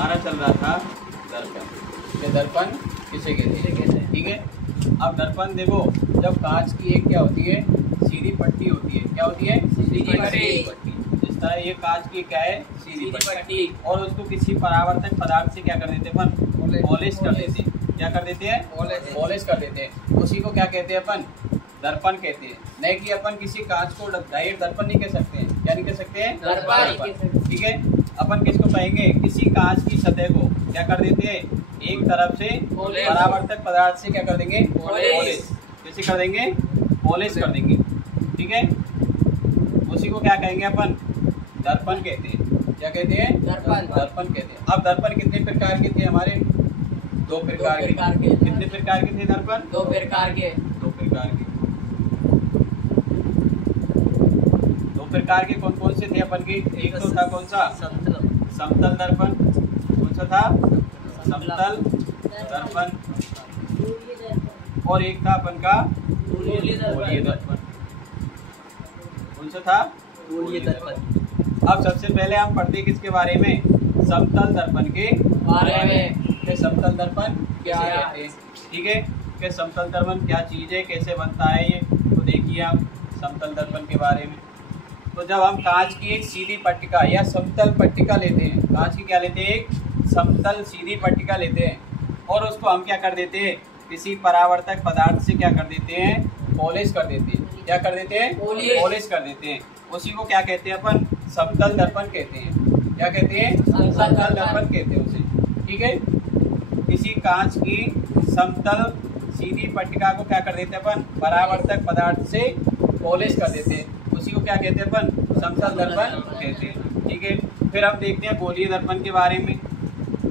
हमारा चल रहा था दर्पण। ये दर्पण किसे कहते हैं? ठीक है। अब दर्पण देखो, जब कांच की एक क्या होती है, सीधी पट्टी होती है। क्या होती है? सीधी पट्टी। जिस तरह ये कांच की क्या है, सीधी पट्टी, और उसको किसी परावर्तक पदार्थ से क्या कर देते हैं अपन? पॉलिश कर देते हैं। क्या कर देते हैं? पॉलिश कर देते हैं। उसी को क्या कहते हैं अपन? दर्पण कहते हैं। नहीं कि अपन किसी कांच को डायरेक्ट दर्पण नहीं कह सकते हैं। क्या नहीं कह सकते हैं? दर्पण। ठीक है। अपन किसको कहेंगे? किसी कांच की सतह को क्या कर देते हैं? एक तरफ से परावर्तक पदार्थ से क्या कर देंगे? पॉलिश। कैसे कर देंगे? पॉलिश कर देंगे। ठीक है। उसी को क्या कहेंगे अपन? दर्पण कहते हैं। क्या कहते हैं? दर्पण कहते हैं। अब दर्पण कितने प्रकार के थे हमारे? दो प्रकार के। कितने प्रकार के थे दर्पण? दो प्रकार के। दो प्रकार के कौन कौन से थे अपन के? एक तो था कौन सा? समतल दर्पण। कौन सा था? समतल दर्पण। और एक था अपन का गोलीय दर्पण। कौन सा था? गोलीय दर्पण। अब सबसे पहले हम पढ़ते किसके बारे में? समतल दर्पण के बारे में। कि समतल दर्पण क्या कहते हैं। ठीक है। कि समतल दर्पण क्या चीज है, कैसे बनता है ये, तो देखिए आप समतल दर्पण के बारे में। तो जब हम कांच की एक सीधी पट्टिका या समतल पट्टिका लेते हैं, कांच की क्या लेते हैं? एक समतल सीधी पट्टिका लेते हैं, और उसको हम क्या कर देते हैं? किसी परावर्तक पदार्थ से क्या कर देते हैं? पॉलिश कर देते हैं। क्या कर देते हैं? पॉलिश कर देते हैं। उसी को क्या कहते हैं अपन? समतल दर्पण कहते हैं। क्या कहते हैं? समतल दर्पण कहते हैं उसे। ठीक है। किसी कांच की समतल सीधी पट्टिका को क्या कर देते हैं अपन? परावर्तक पदार्थ से पॉलिश कर देते हैं। उसी को क्या कहते हैं अपन? समतल दर्पण कहते हैं। ठीक है। फिर हम देखते हैं गोलीय दर्पण के बारे में।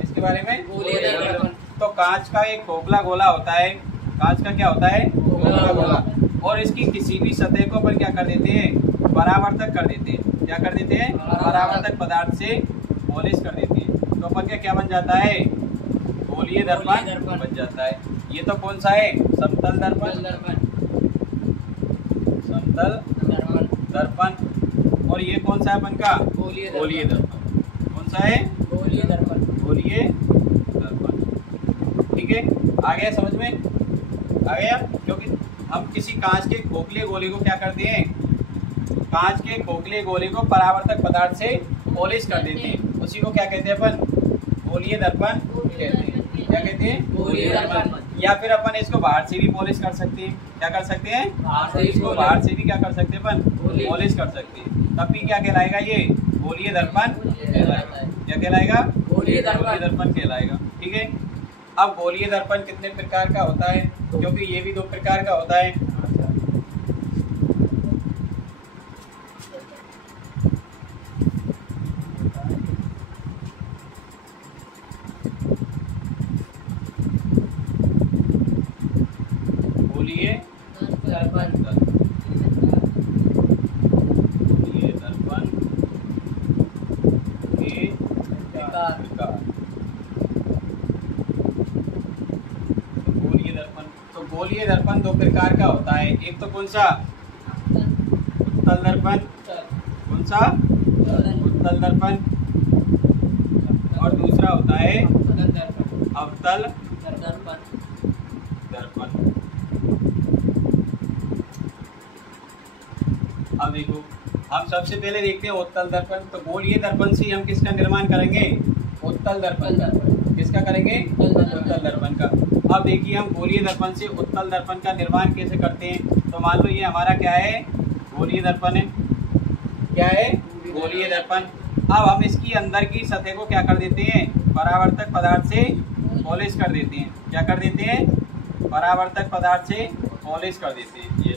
इसके बारे में गोलीय दर्पण। तो कांच का एक खोखला गोला होता है। कांच का क्या होता है? खोखला गोला। और इसकी किसी भी सतह को अपन क्या कर देते हैं? परावर्तक कर देते हैं। क्या कर देते हैं? परावर्तक पदार्थ से पॉलिश कर देते हैं। तो अपन का क्या बन जाता है? गोलीय दर्पण बन जाता है। ये तो कौन सा है? समतल दर्पण। समतल दर्पण। और ये कौन सा है अपन का? गोलीय दर्पण। कौन सा है? गोलीय दर्पण। ठीक है। आ गया समझ में? आ गया। क्योंकि हम किसी कांच के खोखले गोले को क्या करते हैं? कांच के खोखले गोले को परावर्तक पदार्थ से पॉलिश कर देते हैं। उसी को क्या कहते हैं अपन? गोलीय दर्पण कहते हैं। क्या कहते हैं? गोलीय दर्पण। या फिर अपन इसको बाहर से भी पॉलिश कर सकते हैं। क्या कर सकते हैं? इसको बाहर से भी क्या कर सकते हैं अपन? पॉलिश कर सकते हैं। तब भी क्या कहलाएगा? ये गोलीय दर्पण कहलाएगा। क्या कहलाएगा? गोलीय दर्पण कहलाएगा। ठीक है। अब गोलीय दर्पण कितने प्रकार का होता है? क्योंकि ये भी दो प्रकार का होता है। गोलीय दर्पण दो प्रकार का होता है। एक तो कौन सा? उत्तल दर्पण। कौन सा? उत्तल दर्पण। और दूसरा होता है अवतल दर्पण। अब देखो, हम सबसे पहले देखते हैं उत्तल दर्पण। तो गोलीय दर्पण से हम किसका निर्माण करेंगे? उत्तल दर्पण का। किसका करेंगे? उत्तल दर्पण का। अब देखिए, हम गोलीय दर्पण से उत्तल दर्पण का निर्माण कैसे करते हैं। तो मान लो ये हमारा क्या है? गोलीय दर्पण है। क्या है? गोलीय दर्पण। अब हम इसकी अंदर की सतह को क्या कर देते हैं? परावर्तक पदार्थ से पॉलिश कर देते हैं। क्या कर देते हैं? परावर्तक पदार्थ से पॉलिश कर देते हैं। ये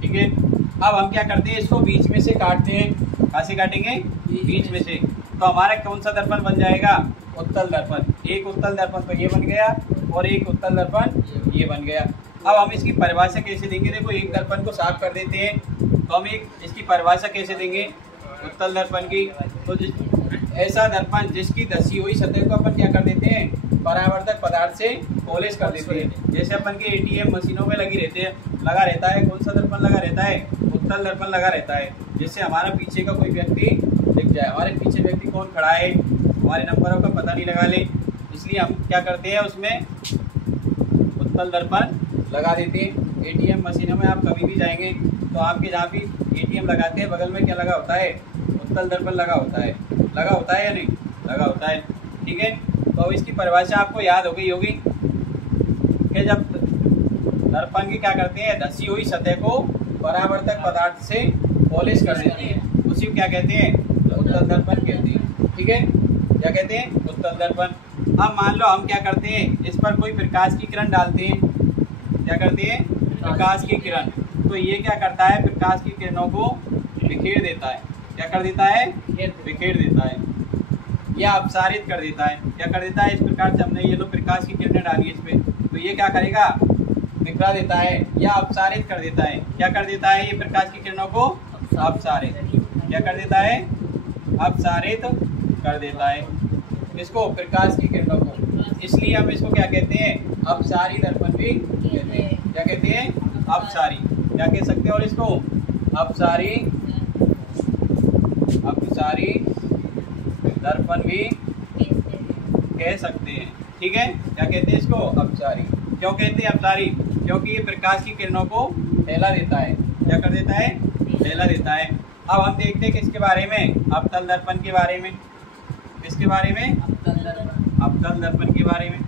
ठीक है। अब हम क्या करते हैं? इसको बीच में से काटते हैं। कहाँ से काटेंगे? बीच में से। तो हमारा कौन सा दर्पण बन जाएगा? उत्तल दर्पण। एक उत्तल दर्पण तो ये बन गया, और एक उत्तल दर्पण ये बन गया। अब हम इसकी परिभाषा कैसे देंगे? देखो, एक दर्पण को साफ कर देते हैं, तो हम एक इसकी परिभाषा कैसे देंगे उत्तल दर्पण की? तो ऐसा दर्पण जिसकी धसी हुई सतह को अपन क्या कर देते हैं? परावर्तक पदार्थ से पॉलिश कर देते हैं। जैसे अपन के ATM मशीनों में लगा रहता है। कौन सा दर्पण लगा रहता है? उत्तल दर्पण लगा रहता है, जिससे हमारा पीछे का कोई व्यक्ति दिख जाए। हमारे पीछे व्यक्ति कौन खड़ा है हमारे नंबरों का पता नहीं लगा ले, इसलिए हम क्या करते हैं उसमें उत्तल दर्पण लगा देते हैं। एटीएम मशीनों में आप कभी भी जाएंगे तो आपके जहाँ भी एटीएम लगाते हैं बगल में क्या लगा होता है, उत्तल दर्पण लगा होता है। लगा होता है या नहीं लगा होता है, ठीक है। तो अब इसकी परिभाषा आपको याद हो गई होगी कि जब दर्पण की क्या करते हैं, धसी हुई सतह को परावर्तक पदार्थ से पॉलिश कर देते हैं, उसी को क्या कहते हैं, उत्तल दर्पण कहते हैं, ठीक है। क्या कहते हैं, उत्तल दर्पण। अब मान लो हम क्या करते हैं, इस पर कोई प्रकाश की किरण डालते हैं। क्या करते हैं, प्रकाश की किरण। तो ये क्या करता है, प्रकाश की किरणों को बिखेर देता है। क्या कर देता है, बिखेर देता है या अपसारित कर देता है। क्या कर देता है, इस प्रकार से हमने ये लो प्रकाश की किरणें डाली इस पे, तो ये क्या करेगा, बिखरा देता है या अपसारित कर देता है। क्या कर देता है, ये प्रकाश की किरणों को अपसारित, क्या कर देता है, अपसारित कर देता है इसको, प्रकाश की किरणों को। इसलिए हम इसको क्या कहते हैं, अपसारी दर्पण भी कहते हैं। क्या कहते हैं, अपसारी। क्या कह सकते हैं और इसको, अपसारी, अपसारी दर्पण भी कह सकते हैं, ठीक है। क्या कहते हैं इसको, अपसारी। क्यों कहते हैं अपसारी, क्योंकि ये प्रकाश की किरणों को फैला देता है। क्या कर देता है, फैला देता है। अब हम देखते हैं किसके बारे में, अवतल दर्पण के बारे में। किसके बारे में, अवतल दर्पण के बारे में।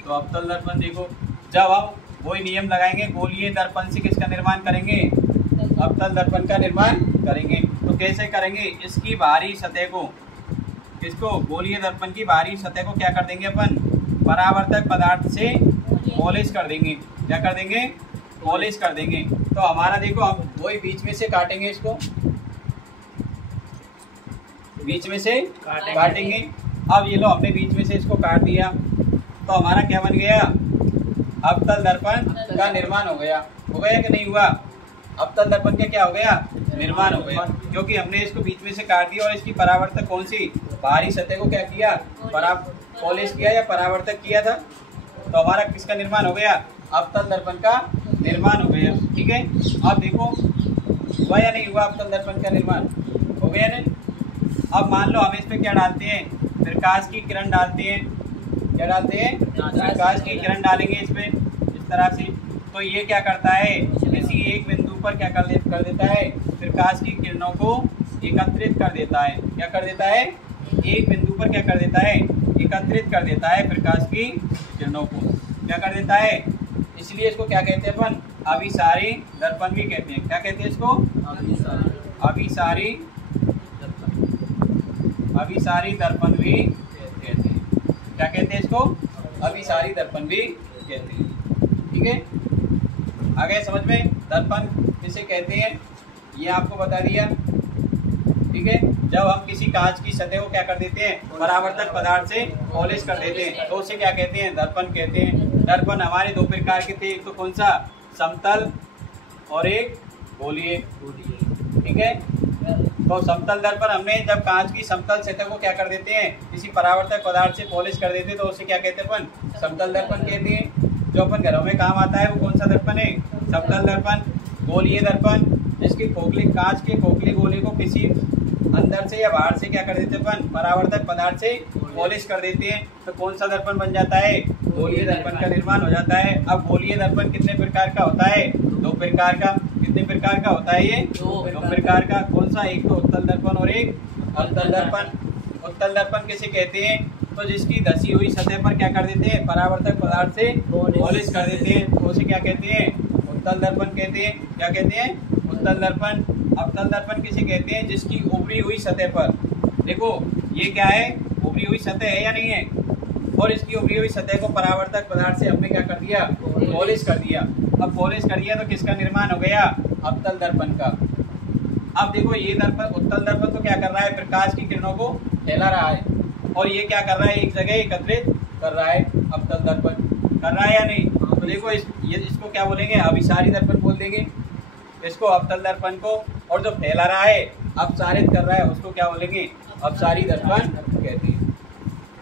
तो अवतल दर्पण देखो, जब हम वही नियम लगाएंगे, गोलीय दर्पण से किसका निर्माण करेंगे, अवतल दर्पण का निर्माण करेंगे। तो कैसे करेंगे, इसकी बाहरी सतह को, इसको गोलीय दर्पण की बाहरी सतह को क्या कर देंगे अपन, परावर्तक पदार्थ से पॉलिश कर देंगे। क्या कर देंगे, पॉलिश कर देंगे। तो हमारा देखो, हम वही बीच में से काटेंगे, इसको बीच में से काटेंगे। अब ये लो हमने बीच में से इसको काट दिया, तो हमारा क्या बन गया, अवतल दर्पण का निर्माण हो गया। हो गया कि नहीं हुआ, अवतल दर्पण का क्या हो गया, निर्माण हो गया, क्योंकि हमने इसको बीच में से काट दिया और इसकी परावर्तक कौन सी, बाहरी सतह को क्या किया, पॉलिश किया या परावर्तक किया था। तो हमारा किसका निर्माण हो गया, अवतल दर्पण का निर्माण हो गया, ठीक है। अब देखो हुआ या नहीं हुआ, अवतल दर्पण का निर्माण हो गया नहीं। अब मान लो हम इस पे क्या डालते हैं, प्रकाश की किरण डालते हैं। क्या डालते हैं, प्रकाश की किरण डालेंगे इस पे इस तरह से। तो ये क्या करता है, किसी एक बिंदु पर क्या कर देता है, प्रकाश की किरणों को एकत्रित कर देता है। क्या कर देता है, एक बिंदु पर क्या कर देता है, एकत्रित कर देता है प्रकाश की किरणों को। क्या कर देता है, इसलिए इसको क्या कहते हैं अपन, अभिसारी दर्पण भी कहते हैं। क्या कहते हैं इसको, अभिसारी, अभिसारी दर्पण भी कहते हैं। क्या कहते हैं इसको, अभिसारी दर्पण भी कहते हैं, ठीक है। आगे समझ में, दर्पण किसे कहते हैं ये आपको बता दिया, ठीक है। जब हम किसी कांच की सतह को क्या कर देते हैं, परावर्तक पदार्थ से पॉलिश कर देते हैं, तो उसे क्या कहते हैं, दर्पण कहते हैं। दर्पण हमारे दो प्रकार के थे, एक तो कौन सा, समतल और एक गोलीय, ठीक है। तो समतल दर्पण हमने जब कांच की समतल सतह को क्या कर देते हैं, किसी परावर्तक पदार्थ से पॉलिश कर देते हैं, तो उसे क्या कहते हैं अपन, समतल दर्पण कहते हैं। जो अपन घरों में काम आता है वो कौन सा दर्पण है, समतल दर्पण। गोलीय दर्पण, जिसकी खोखले, कांच के खोखले गोले को किसी अंदर से या बाहर से क्या कर देते हैं अपन, परावर्तक पदार्थ से पॉलिश कर देते हैं, तो कौन सा दर्पण बन जाता है, गोलीय दर्पण का निर्माण हो जाता है। अब गोलीय दर्पण कितने प्रकार का होता है, दो प्रकार का। कितने प्रकार का होता है ये, दो प्रकार का। कौन सा, एक तो उत्तल दर्पण और एक अवतल दर्पण। उत्तल दर्पण किसे कहते हैं, तो जिसकी धसी हुई सतह पर क्या कर देते हैं, परावर्तक पदार्थ से पॉलिश कर देते हैं, तो उसे क्या कहते हैं, उत्तल दर्पण कहते हैं। क्या कहते हैं, उत्तल दर्पण। अवतल दर्पण किसे कहते हैं, जिसकी उभरी हुई सतह पर, देखो ये क्या है, उभरी हुई सतह है या नहीं है, और इसकी उभरी हुई सतह को परावर्तक पदार्थ से हमने क्या कर दिया, पॉलिश कर दिया। अब पॉलिश कर दिया तो किसका निर्माण हो गया, अवतल दर्पण का। अब देखो ये दर्पण, उत्तल दर्पण तो क्या कर रहा है, प्रकाश की किरणों को फैला रहा है, और ये क्या कर रहा है, एक जगह एकत्रित कर रहा है। अवतल दर्पण कर रहा है या नहीं, तो देखो इसको क्या बोलेंगे, अभिसारी दर्पण बोल देंगे इसको, अवतल दर्पण को। और जो फैला रहा है, अपसारित कर रहा है, उसको क्या बोलेंगे, अपसारी दर्पण कहते हैं,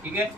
ठीक है।